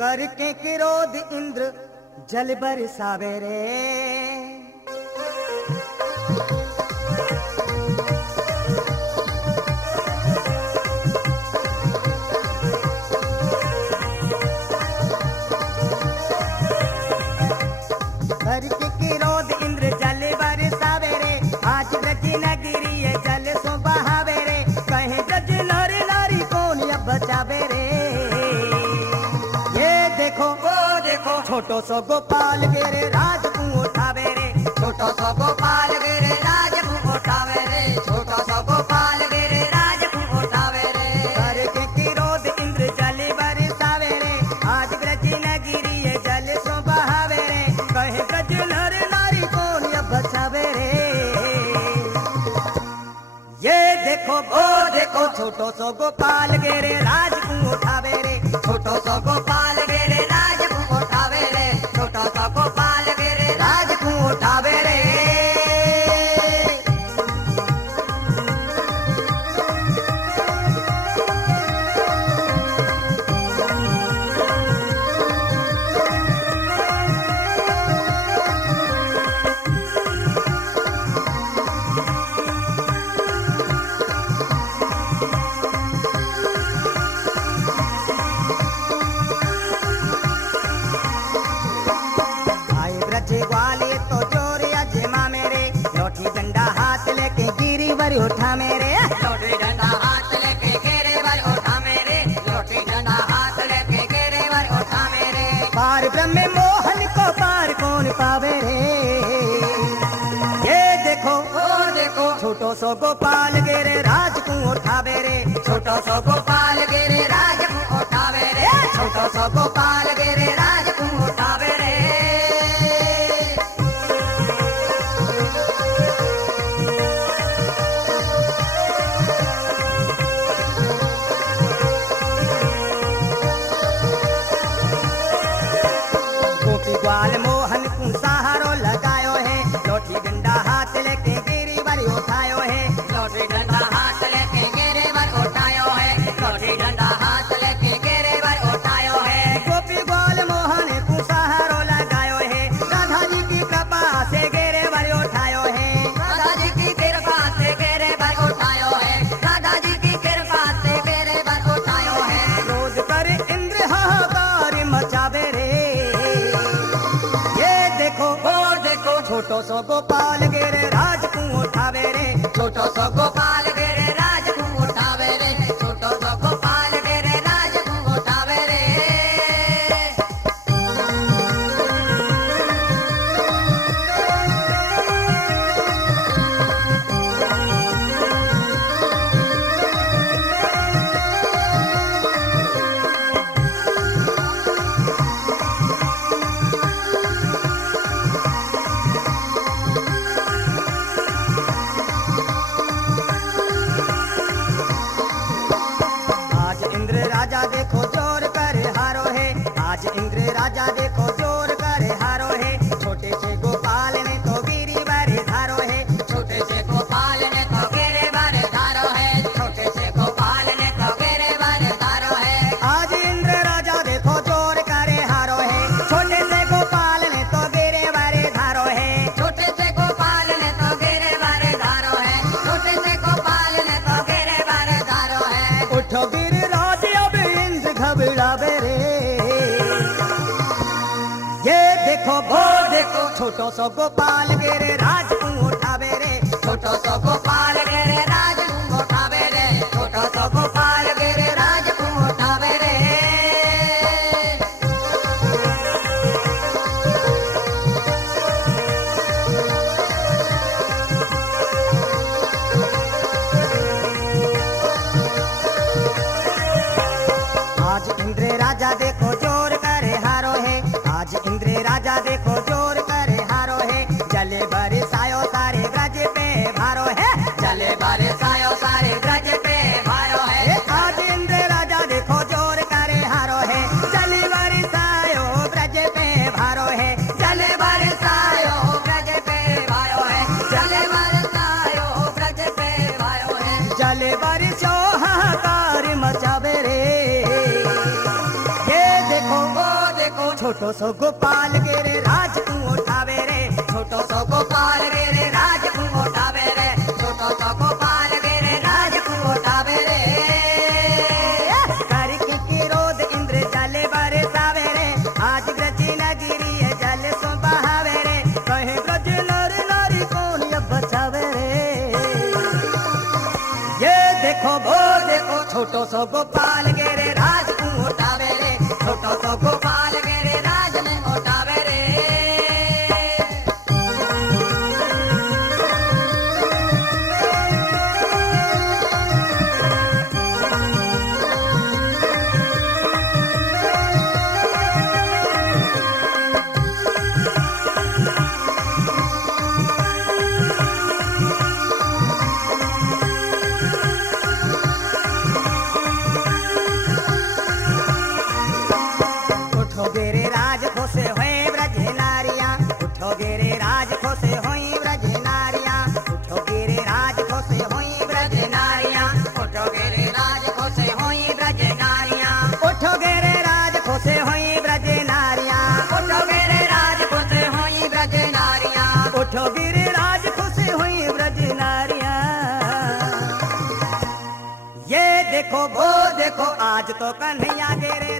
करके क्रोध इंद्र जल बरसावे रे। करके क्रोध इंद्र जल बरसावे रे, आज ब्रज नगरी जल सो बहावे रे। कहे ब्रज नारी नारी कौन अब बचावे रे। ये देखो वो देखो छोटो सो गोपाल गेरे राज को उठावे रे। छोटो सो गोपाल गेरे राज को उठावे रे। छोटो सो गोपाल गेरे राज को उठावे रे। करके क्रोध इंद्र जल बरसावे रे, आज ब्रज नगरी जल सो बहावे रे। कहे ब्रज नारी नारी कौन अब बचावे रे। ये देखो वो देखो छोटो सो गोपाल गेरे राज को उठावे रे। छोटो सो गोपाल गेरे राज को उठावे रे। छोटो सो गोपाल गेरे राज को उठावे रे। वाले तो जोर अजमा मेरे, लोठी डंडा हाथ लेके गिरी वर उठा मेरे। लोठी डंडा हाथ लेके गिरी वर उठा मेरे। लोठी डंडा हाथ लेके गिरी वर उठा मेरे। पार ब्रह्म मोहन को पार कौन पावे रे। ये देखो वो देखो छोटो सो गोपाल गेरे राज को उठावे रे। छोटो सो गोपाल गेरे राज को उठावे रे। छोटो सो गोपाल गेरे राज को उठावे रे। ग्वाल मोहन को सहारो लगायो है, लोठी डंडा हाथ लेके गिरी वर उठायो है। लोठी डंडा हाथ लेके गिरी वर उठायो है। लोठी डंडा हाथ लेके गिरी वर उठायो है। गोपी ग्वाल मोहन को सहारो लगायो है, राधा जी की कृपा से गिरी वर उठायो है। राधा जी की कृपा से गिरी वर उठायो है। राधा जी की कृपा से गिरी वर उठायो है। क्रोध कर इंद्र हाहाकार मचावे रे। छोटो सो गोपाल गेरे राज को उठावे रे। छोटो सो गोपाल गेरे राज को उठावे रे। छोटो सो गोपाल गेरे राज को उठावे रे। राजा देखो जोर करे हारो है। आज इंद्र राजा देखो जोर करे हारो है। छोटे से गोपाल ने तो गिरी वर धारो है। छोटे से गोपाल ने तो गिरी वर धारो है। छोटे से गोपाल ने तो गिरी वर धारो है। आज इंद्र राजा देखो जोर करे हारो है। छोटे से गोपाल ने तो गिरी वर धारो है। छोटे से गोपाल ने तो गिरी वर धारो है। छोटे से गोपाल ने तो गिरी वर धारो है। उठो गिरी घबरावे रे। ये देखो वो देखो छोटो सो गोपाल गेरे राज को उठावे रे। छोटो सो गोपाल गेरे राज को उठावे रे। छोटो सो गोपाल गेरे राज को उठावे रे। आज इंद्र राजा देखो जोर करे हारो है। आज इंद्र राजा देखो जोर करे हारो है। जले बरसायो सारे ब्रज पे भारो है। जले बरसायो सारे ब्रज पे भारो है। आज इंद्र राजा देखो जोर करे हारो है। जले बरसायो ब्रज पे भारो है। जले बरसायो ब्रज पे भारो है। जले बरसायो ब्रज पे भारो है। जले बरसो हाहाकार मचावे रे। ये देखो छोटो सो गोपाल गेरे राज तू उठावे रे, छोटो सो गोपाल गेरे राज तू उठावे रे, छोटो सो गोपाल गेरे राज तू उठावे रे। करके क्रोध इंद्र जल बरसावे रे, आज ब्रज नगरी है जल सो बहावे रे, कहे ब्रज नर नारी कौन अब बचावे रे। ये देखो वो देखो छोटो सो गोपाल गेरे राज तू उठावे रे, छोटो सो गोपाल गेरे राज में उठावे रे। उठो गेरे राज खोसे होए ब्रज नारियां, उठो गेरे राज खोसे होई ब्रज नारियां, उठो गेरे राज खोसे होई ब्रज नारियां, उठो गेरे राज खोसे होई ब्रज नारियां, उठो गेरे राज खोसे होई ब्रज नारियां, उठो गेरे राज खोसे होई ब्रज नारियां, उठो गेरे राज खोसे होई ब्रज नारियां। ये देखो वो देखो आज तो कन्हैया गेरे